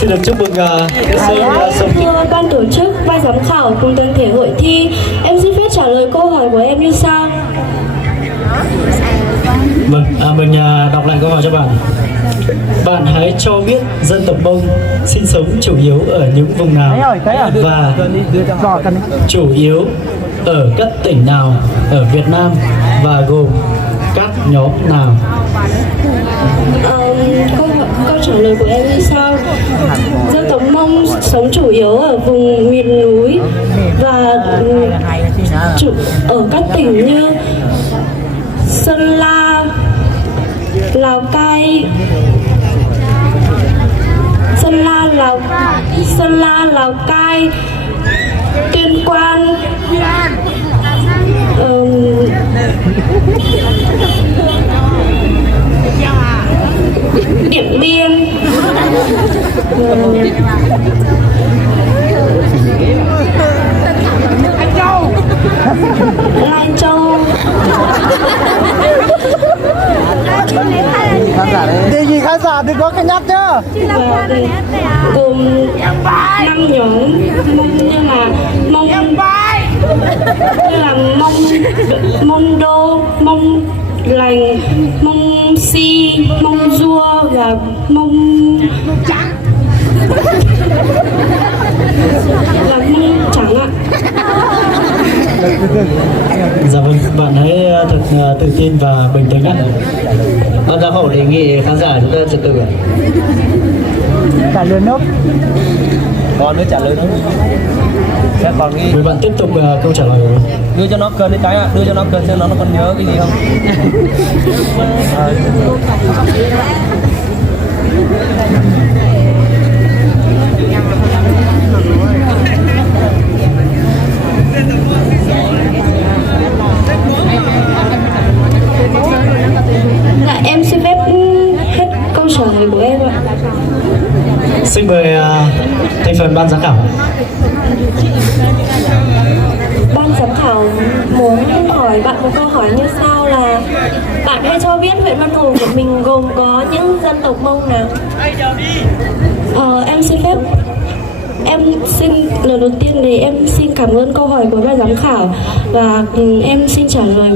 xin được chúc mừng thí sinh Sông Thị. Thưa ban tổ chức, ban giám khảo cùng toàn thể hội thi, em xin phép trả lời câu hỏi của em như sau. Vâng, mình đọc lại câu hỏi cho bạn. Bạn hãy cho biết dân tộc Mông sinh sống chủ yếu ở những vùng nào và chủ yếu ở các tỉnh nào ở Việt Nam và gồm các nhóm nào? Câu trả lời của em như sau. Dân tộc Mông sống chủ yếu ở vùng miền núi và ở các tỉnh như Sơn La, Lào Cai, Lào Cai, Tuyên Quang, Điện Biên, Lai Châu. Đề nghị khán giả đừng có cái nhắc nhá. Gồm 5 nhóm Mông như là Mông Đô, Mông Lành, Mông Si, Mông Dua và Mông Trắng. Là Mông Trắng ạ. Dạ vâng, bạn hãy thật tự tin và bình tĩnh ạ. Ban giám khảo đề nghị khán giả chúng ta trật tự ạ. Trả lời nốt. Còn nữa trả lời nữa. Sẽ còn nghi. Mời bạn tiếp tục câu trả lời của mình. Đưa cho nó cần đi cái ạ, đưa cho nó cần xem nó còn nhớ cái gì không. Dạ, em xin phép hết câu trả lời của em ạ. Xin mời thành phần ban giám khảo. Ban giám khảo muốn hỏi bạn một câu hỏi như sau là: bạn hãy cho biết huyện Vân Hồ của mình gồm có những dân tộc Mông nào? Em xin phép, lần đầu tiên thì em xin cảm ơn câu hỏi của ban giám khảo và em xin trả lời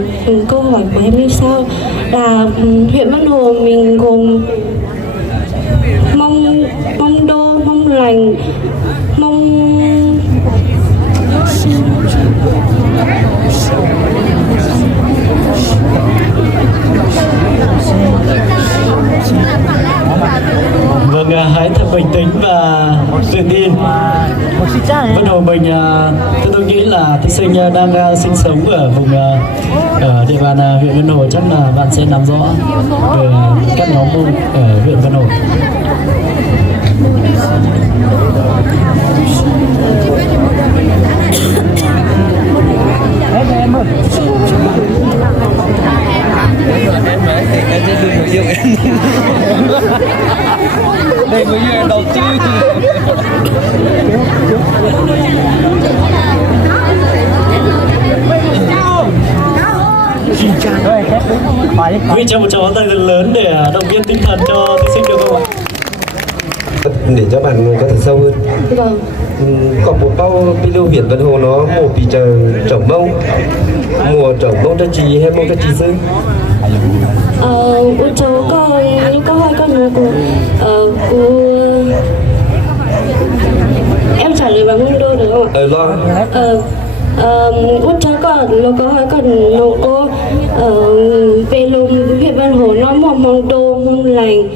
câu hỏi của em như sau là huyện Vân Hồ mình gồm Mông Đô, Mông Lành, Mông Vâng, hãy thật bình tĩnh và tự tin. Vân Hồ mình, theo tôi nghĩ là thí sinh đang sinh sống ở vùng ở địa bàn huyện Vân Hồ, chắc là bạn sẽ nắm rõ về các nhóm Mông ở huyện Vân Hồ. Em ơi. Em sẽ đưa người yêu em. Đây người yêu em đầu tư. Quý cho một tràng tay thật lớn để động viên tinh thần cho thí sinh được không ạ? Để cho bạn có thể sâu hơn. Vâng. Có một bao video huyện Vân Hồ nó một bị trồng mông, mùa trồng mông cho chị hay mông cho chị sư. Cháu có những câu hỏi con nữa của em trả lời bằng nguyên đô được không ạ? Lo. Út cháu còn nó có hỏi còn nó có về lùng huyện Vân Hồ nó Mông Đô, Mông Lành,